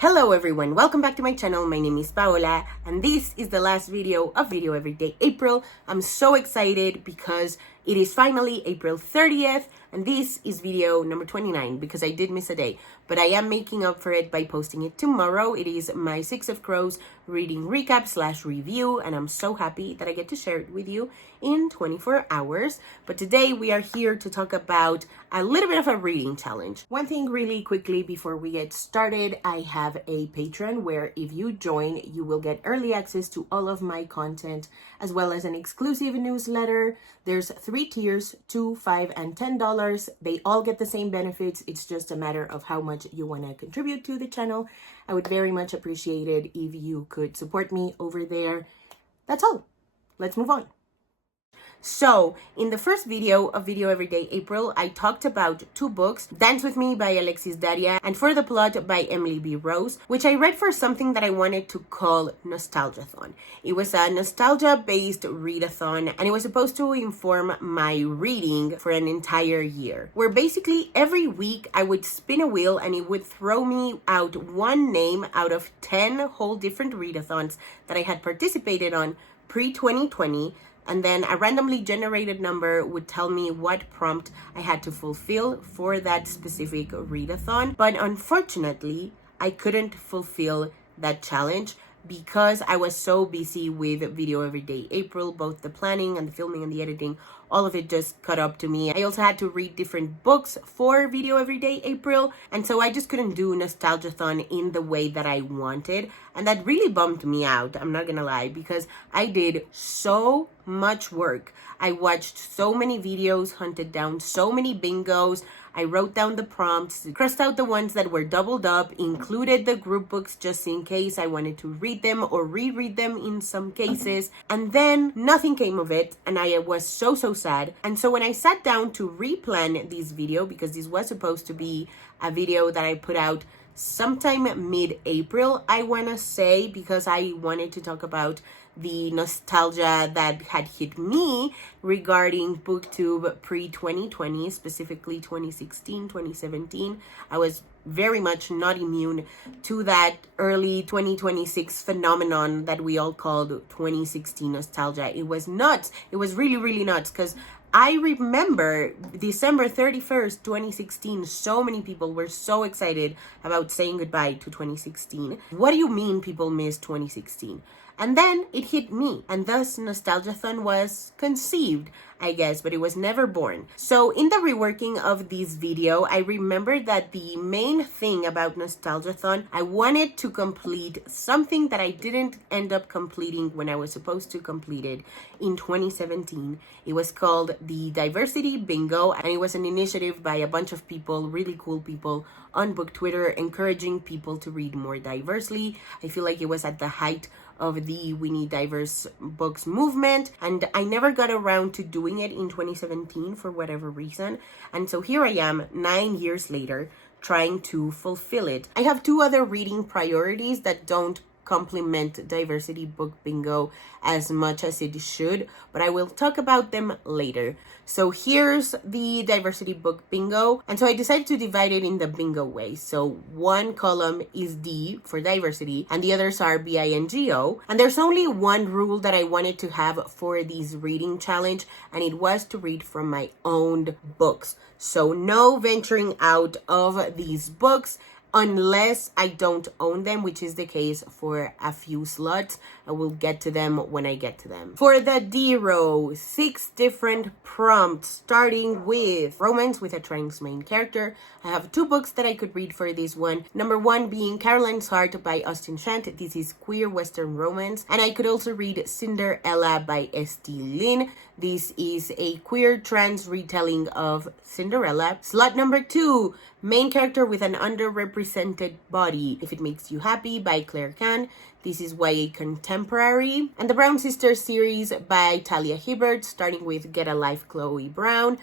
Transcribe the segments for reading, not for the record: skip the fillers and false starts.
Hello everyone, welcome back to my channel. My name is Paola and this is the last video of Video Everyday April. I'm so excited because it is finally April 30th and this is video number 29 because I did miss a day, but I am making up for it by posting it tomorrow. It is my Six of Crows reading recap / review and I'm so happy that I get to share it with you in 24 hours. But today we are here to talk about a little bit of a reading challenge. One thing really quickly before we get started, I have a Patreon where if you join, you will get early access to all of my content as well as an exclusive newsletter. There's 3 tiers, $2, $5, and $10. They all get the same benefits. It's just a matter of how much you want to contribute to the channel. I would very much appreciate it if you could support me over there. That's all. Let's move on. So, in the first video of Video Everyday April, I talked about 2 books, Dance With Me by Alexis Daria and For the Plot by Emily B. Rose, which I read for something that I wanted to call Nostalgiathon. It was a nostalgia-based readathon, and it was supposed to inform my reading for an entire year, where basically every week I would spin a wheel and it would throw me out one name out of 10 whole different readathons that I had participated on pre-2020, and then a randomly generated number would tell me what prompt I had to fulfill for that specific readathon. But unfortunately, I couldn't fulfill that challenge because I was so busy with Video Everyday April, both the planning and the filming and the editing, all of it just caught up to me. I also had to read different books for Video Everyday April, and so I just couldn't do Nostalgiathon in the way that I wanted, and that really bummed me out, I'm not gonna lie, because I did so much work. I watched so many videos, hunted down so many bingos, I wrote down the prompts, crossed out the ones that were doubled up, included the group books just in case I wanted to read them or reread them in some cases, and then nothing came of it, and I was so sad. And so when I sat down to replan this video, because this was supposed to be a video that I put out sometime mid-April, I want to say, because I wanted to talk about the nostalgia that had hit me regarding booktube pre-2020, specifically 2016, 2017. I was very much not immune to that early 2026 phenomenon that we all called 2016 nostalgia. It was nuts. It was really nuts, because I remember December 31st, 2016, so many people were so excited about saying goodbye to 2016. What do you mean people miss 2016? And then it hit me, and thus Nostalgiathon was conceived, I guess, but it was never born. So in the reworking of this video, I remembered that the main thing about Nostalgiathon, I wanted to complete something that I didn't end up completing when I was supposed to complete it in 2017. It was called the Diversity Bingo, and it was an initiative by a bunch of people, really cool people on book Twitter, encouraging people to read more diversely. I feel like it was at the height of the We Need Diverse Books movement, and I never got around to doing it in 2017 for whatever reason, and so here I am 9 years later trying to fulfill it. I have 2 other reading priorities that don't complement Diversity Book Bingo as much as it should, but I will talk about them later. So here's the Diversity Book Bingo, and so I decided to divide it in the bingo way. So one column is D for diversity and the others are BINGO, and there's only one rule that I wanted to have for this reading challenge, and it was to read from my own books. So no venturing out of these books unless I don't own them, which is the case for a few slots. I will get to them when I get to them. For the D row, 6 different prompts, starting with romance with a trans main character. I have 2 books that I could read for this one. Number 1 being Caroline's Heart by Austin Shant. This is queer Western romance. And I could also read Cinderella by S.T. Lin. This is a queer trans retelling of Cinderella. Slot number 2, main character with an underrepresented body, If It Makes You Happy by Claire Can. This is YA contemporary. And the Brown Sisters series by Talia Hibbert, starting with Get a Life Chloe Brown,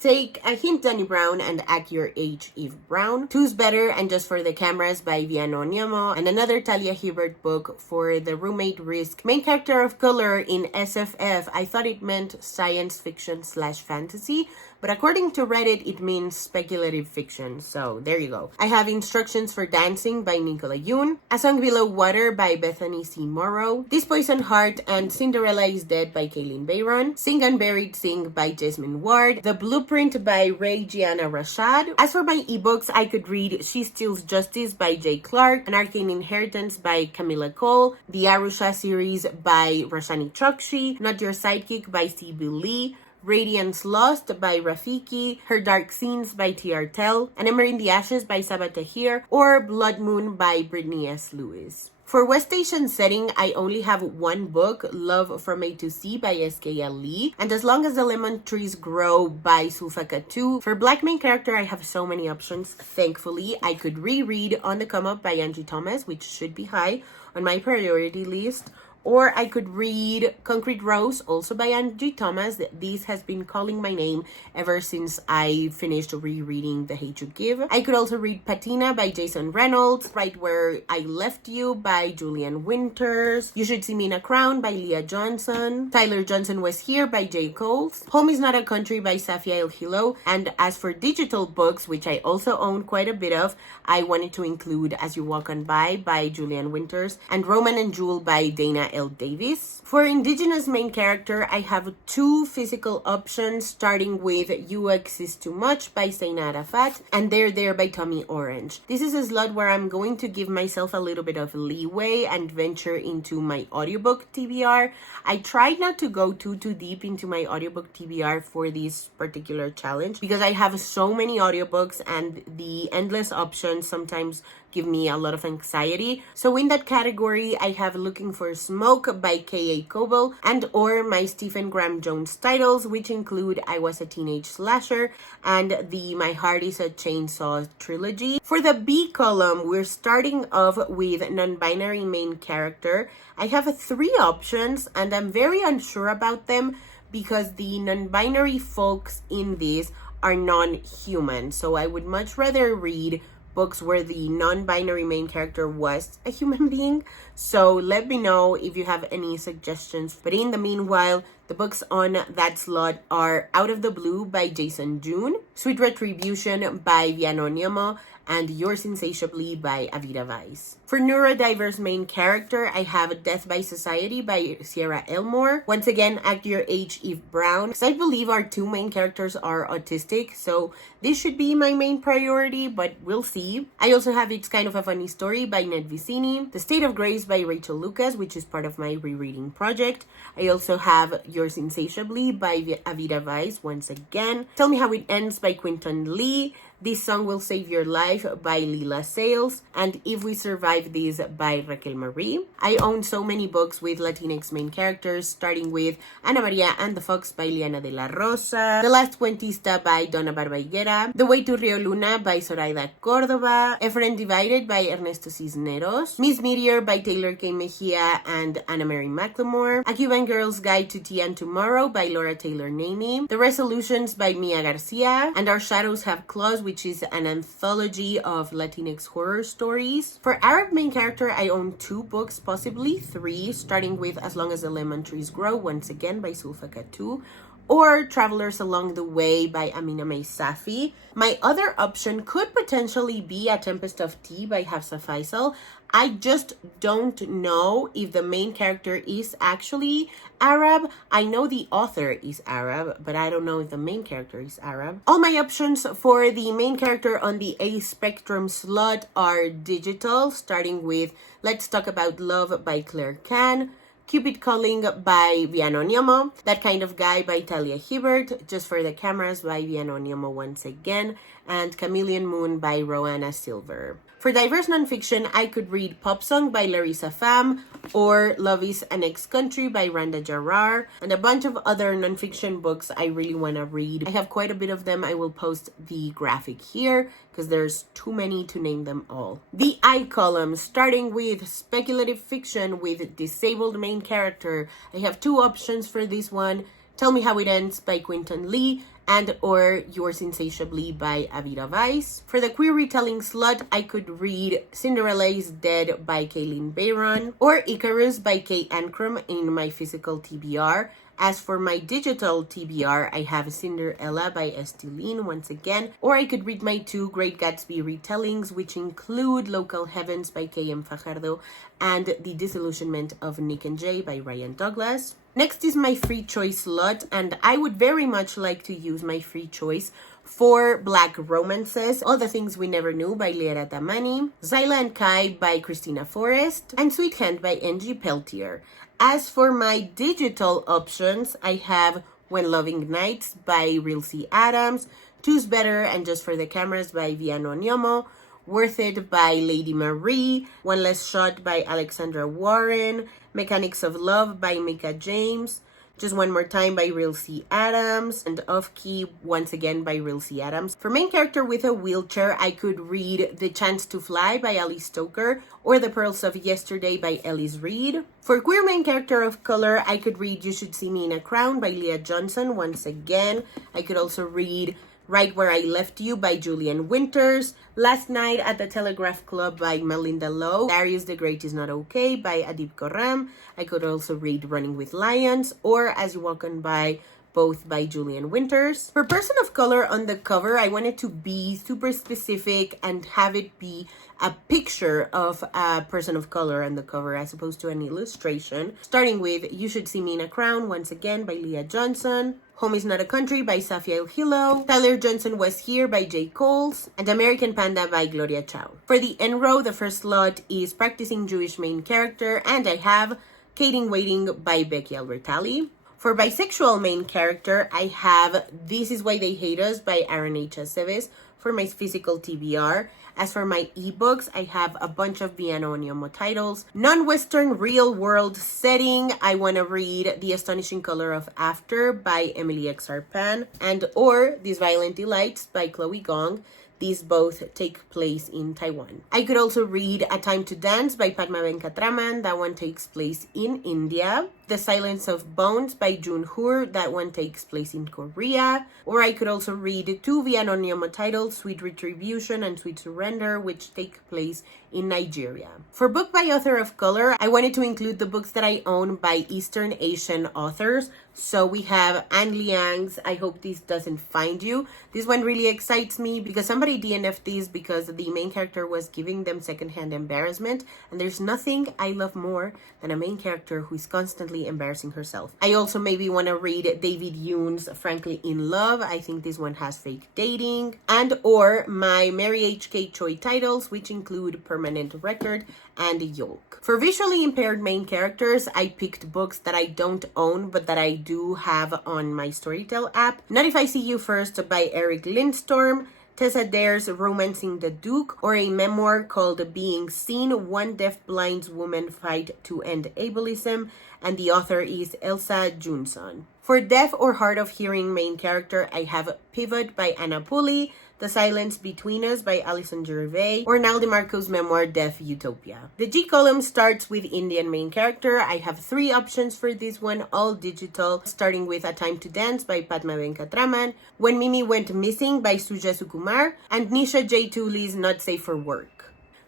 Take a Hint Danny Brown, and Act Your Age Eve Brown, Two's Better and Just for the Cameras by Viano Niemo, and another Talia Hibbert book for the roommate risk, main character of color in SFF. I thought it meant science fiction / fantasy, but according to Reddit, it means speculative fiction. So there you go. I have Instructions for Dancing by Nicola Yoon, A Song Below Water by Bethany C. Morrow, This Poison Heart and Cinderella is Dead by Kaylin Bayron, Sing Unburied Sing by Jasmine Ward, The Blueprint by Ray Gianna Rashad. As for my ebooks, I could read She Steals Justice by Jay Clark, An Arcane Inheritance by Camilla Cole, The Arusha series by Rashani Chokshi, Not Your Sidekick by C.B. Lee, Radiance Lost by Rafiki, Her Dark Scenes by T.R. Tell, An Ember in the Ashes by Saba Tahir, or Blood Moon by Brittany S. Lewis. For West Asian setting, I only have one book, Love from A to C by S.K.L. Lee, and As Long as the Lemon Trees Grow by Sulfaka 2. For Black main character, I have so many options, thankfully. I could reread On the Come Up by Angie Thomas, which should be high on my priority list. Or I could read Concrete Rose, also by Angie Thomas. This has been calling my name ever since I finished rereading The Hate You Give. I could also read Patina by Jason Reynolds, Right Where I Left You by Julian Winters, You Should See Me in a Crown by Leah Johnson, Tyler Johnson Was Here by J. Coles, Home is Not a Country by Safia El Hilo, and as for digital books, which I also own quite a bit of, I wanted to include As You Walk On by Julian Winters, and Roman and Jewel by Dana L. Davis. For Indigenous main character, I have two physical options, starting with You Exist Too Much by Zaina Arafat and They're There by Tommy Orange. This is a slot where I'm going to give myself a little bit of leeway and venture into my audiobook TBR. I tried not to go too deep into my audiobook TBR for this particular challenge because I have so many audiobooks and the endless options sometimes give me a lot of anxiety. So in that category, I have Looking for Smoke by K.A. Coble and or my Stephen Graham Jones titles, which include I Was a Teenage Slasher and the My Heart is a Chainsaw trilogy. For the B column, we're starting off with non-binary main character. I have three options and I'm very unsure about them because the non-binary folks in this are non-human. So I would much rather read books where the non-binary main character was a human being. So let me know if you have any suggestions. But in the meanwhile, the books on that slot are Out of the Blue by Jason June, Sweet Retribution by Vianonimo, and Yours Insatiably by Avira Weiss. For neurodiverse main character, I have Death by Society by Sierra Elmore. Once again, Act Your Age, Eve Brown, because I believe our two main characters are autistic, so this should be my main priority, but we'll see. I also have It's Kind of a Funny Story by Ned Vicini, The State of Grace by Rachel Lucas, which is part of my rereading project. I also have Yours Insatiably by Avira Weiss, once again. Tell Me How It Ends by Quinton Lee, This Song Will Save Your Life by Lila Sales, and If We Survive This by Raquel Marie. I own so many books with Latinx main characters, starting with Ana Maria and the Fox by Liana de la Rosa, The Last Cuentista by Donna Barbaiguera, The Way to Rio Luna by Zoraida Cordova, Efren Divided by Ernesto Cisneros, Miss Meteor by Taylor K. Mejia and Anna Mary McLemore, A Cuban Girl's Guide to Tea and Tomorrow by Laura Taylor Naney, The Resolutions by Mia Garcia, and Our Shadows Have Claws, which is an anthology of Latinx horror stories. For Arab main character, I own two books, possibly three, starting with As Long as the Lemon Trees Grow, once again by Sulfaka 2, or Travelers Along the Way by Amina May Safi. My other option could potentially be A Tempest of Tea by Hafsa Faisal. I just don't know if the main character is actually Arab. I know the author is Arab, but I don't know if the main character is Arab. All my options for the main character on the A Spectrum slot are digital, starting with Let's Talk About Love by Claire Can, Cupid Calling by Vianonimo, That Kind of Guy by Talia Hibbert, Just for the Cameras by Vianonimo once again, and Chameleon Moon by Roanna Silver. For diverse nonfiction, I could read Pop Song by Larissa Pham or Love is an Ex-Country by Randa Jarrar, and a bunch of other nonfiction books I really want to read. I have quite a bit of them. I will post the graphic here because there's too many to name them all. The I column, starting with speculative fiction with disabled main character. I have two options for this one. Tell Me How It Ends by Quinton Lee and or Yours Insatiably by Avira Weiss. For the queer retelling slot, I could read Cinderella is Dead by Kaylin Bayron or Icarus by Kay Ancrum in my physical TBR. As for my digital TBR, I have Cinderella by Estelin once again, or I could read my two Great Gatsby retellings, which include Local Heavens by K.M. Fajardo and The Disillusionment of Nick and Jay by Ryan Douglas. Next is my free choice slot, and I would very much like to use my free choice for Black romances: All the Things We Never Knew by Liera Tamani, Zyla and Kai by Christina Forrest, and Sweet Hand by Angie Peltier. As for my digital options, I have When Love Ignites by Real C. Adams, Two's Better and Just for the Cameras by Viano Nyomo, Worth It by Lady Marie, One Less Shot by Alexandra Warren, Mechanics of Love by Mika James, Just One More Time by Real C. Adams, and Off Key once again by Real C. Adams. For main character with a wheelchair, I could read The Chance to Fly by Ali Stoker or The Pearls of Yesterday by Ellis Reed. For queer main character of color, I could read You Should See Me in a Crown by Leah Johnson once again. I could also read Right Where I Left You by Julian Winters, Last Night at the Telegraph Club by Melinda Lowe, Darius the Great Is Not Okay by Adib Khorram. I could also read Running with Lions or As You Walk On By, both by Julian Winters. For person of color on the cover, I wanted to be super specific and have it be a picture of a person of color on the cover as opposed to an illustration. Starting with You Should See Me in a Crown, once again by Leah Johnson, Home Is Not a Country by Safia El Hilo, Tyler Johnson Was Here by J. Coles, and American Panda by Gloria Chow. For the end row, the first slot is Practicing Jewish Main Character, and I have Kating Waiting by Becky Albertalli. For bisexual main character, I have This Is Why They Hate Us by Aaron H. Aceves for my physical TBR. As for my ebooks, I have a bunch of Viano Nyomo titles. Non-Western real-world setting, I want to read The Astonishing Color of After by Emily X. Arpan and or These Violent Delights by Chloe Gong. These both take place in Taiwan. I could also read A Time to Dance by Padma Venkatraman. That one takes place in India. The Silence of Bones by Jun Hoor. That one takes place in Korea. Or I could also read two Viano Nyomo titles, Sweet Retribution and Sweet Surrender, which take place in Nigeria. For book by author of color, I wanted to include the books that I own by Eastern Asian authors. So we have Anne Liang's I Hope This Doesn't Find You. This one really excites me because somebody DNF'd these because the main character was giving them secondhand embarrassment, and there's nothing I love more than a main character who is constantly embarrassing herself. I also maybe want to read David Yoon's Frankly in Love. I think this one has fake dating. And or my Mary H.K. Choi titles, which include Permanent Record and Yolk. For visually impaired main characters, I picked books that I don't own but that I do have on my Storytel app. Not If I See You First by Eric Lindstorm, Tessa Dare's Romancing the Duke, or a memoir called Being Seen, One Deaf-Blind Woman Fight to End Ableism, and the author is Elsa Junson. For deaf or hard of hearing main character, I have Pivot by Anna Pulley, The Silence Between Us by Alison Gervais, or Nal DeMarco's memoir Deaf Utopia. The G column starts with Indian main character. I have three options for this one, all digital, starting with A Time to Dance by Padma Venkatraman, When Mimi Went Missing by Suja Sukumar, and Nisha J. Tooley's Not Safe for Work.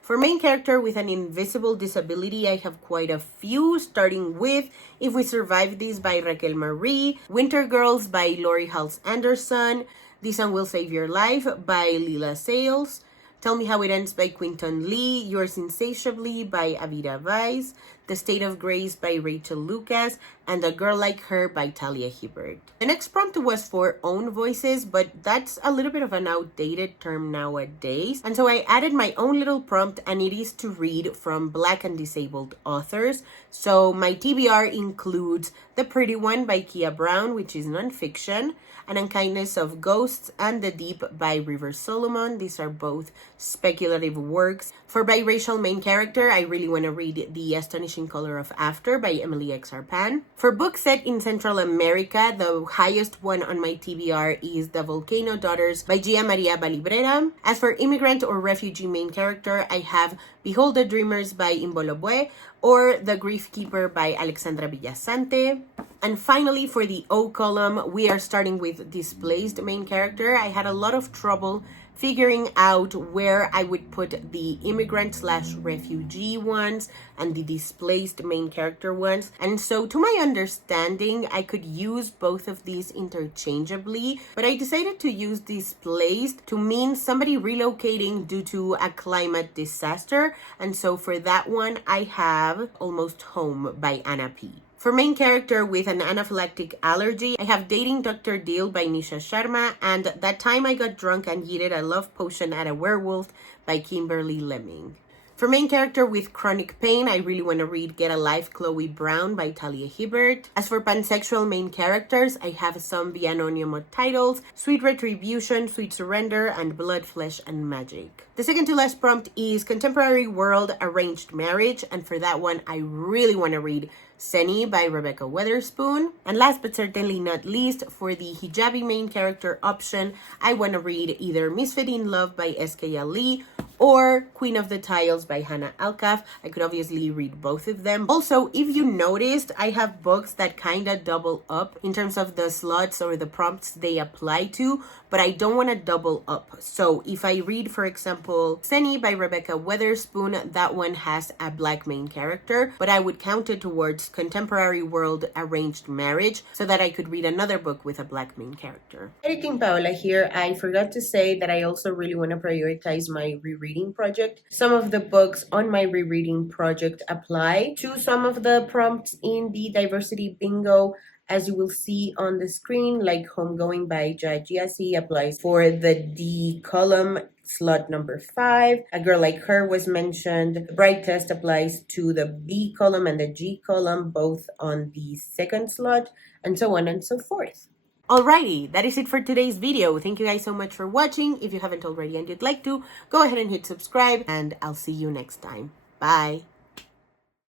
For main character with an invisible disability, I have quite a few, starting with If We Survive This by Raquel Marie, Winter Girls by Lori Hals Anderson, This Song Will Save Your Life by Lila Sales, Tell Me How It Ends by Quinton Lee, Yours Insatiably by Avida Weiss, The State of Grace by Rachel Lucas, and A Girl Like Her by Talia Hibbert. The next prompt was for own voices, but that's a little bit of an outdated term nowadays. And so I added my own little prompt, and it is to read from Black and disabled authors. So my TBR includes The Pretty One by Kia Brown, which is nonfiction, An Unkindness of Ghosts, and The Deep by River Solomon. These are both speculative works. For biracial main character, I really want to read The Astonishing Color of After by Emily X. Arpan. For books set in Central America, the highest one on my TBR is The Volcano Daughters by Gia Maria Balibrera. As for immigrant or refugee main character, I have Behold the Dreamers by Imbolobwe, or The Grief Keeper by Alexandra Villasante. And finally, for the O column, we are starting with displaced main character. I had a lot of trouble figuring out where I would put the immigrant/refugee ones and the displaced main character ones. And so to my understanding, I could use both of these interchangeably, but I decided to use displaced to mean somebody relocating due to a climate disaster. And so for that one, I have Almost Home by Anna P. For main character with an anaphylactic allergy, I have Dating Dr. Deal by Nisha Sharma and That Time I Got Drunk and Yeeted a Love Potion at a Werewolf by Kimberly Lemming. For main character with chronic pain, I really want to read Get a Life, Chloe Brown by Talia Hibbert. As for pansexual main characters, I have some Bianonimo titles, Sweet Retribution, Sweet Surrender, and Blood, Flesh, and Magic. The second to last prompt is Contemporary World Arranged Marriage, and for that one, I really want to read Seni by Rebecca Weatherspoon. And last but certainly not least, for the hijabi main character option, I want to read either Misfit in Love by S.K. Ali or Queen of the Tiles by Hannah Alkaf. I could obviously read both of them. Also, if you noticed, I have books that kind of double up in terms of the slots or the prompts they apply to, but I don't want to double up. So if I read, for example, Seni by Rebecca Weatherspoon, that one has a black main character, but I would count it towards Contemporary World Arranged Marriage so that I could read another book with a black main character. Editing Paola here. I forgot to say that I also really want to prioritize my rereading project. Some of the books on my rereading project apply to some of the prompts in the diversity bingo, as you will see on the screen, like Homegoing by Jai Giasi applies for the D column, slot number 5. A Girl Like Her was mentioned. The Bright Test applies to the B column and the G column, both on the second slot, and so on and so forth. Alrighty, that is it for today's video. Thank you guys so much for watching. If you haven't already and you'd like to, go ahead and hit subscribe, and I'll see you next time. Bye!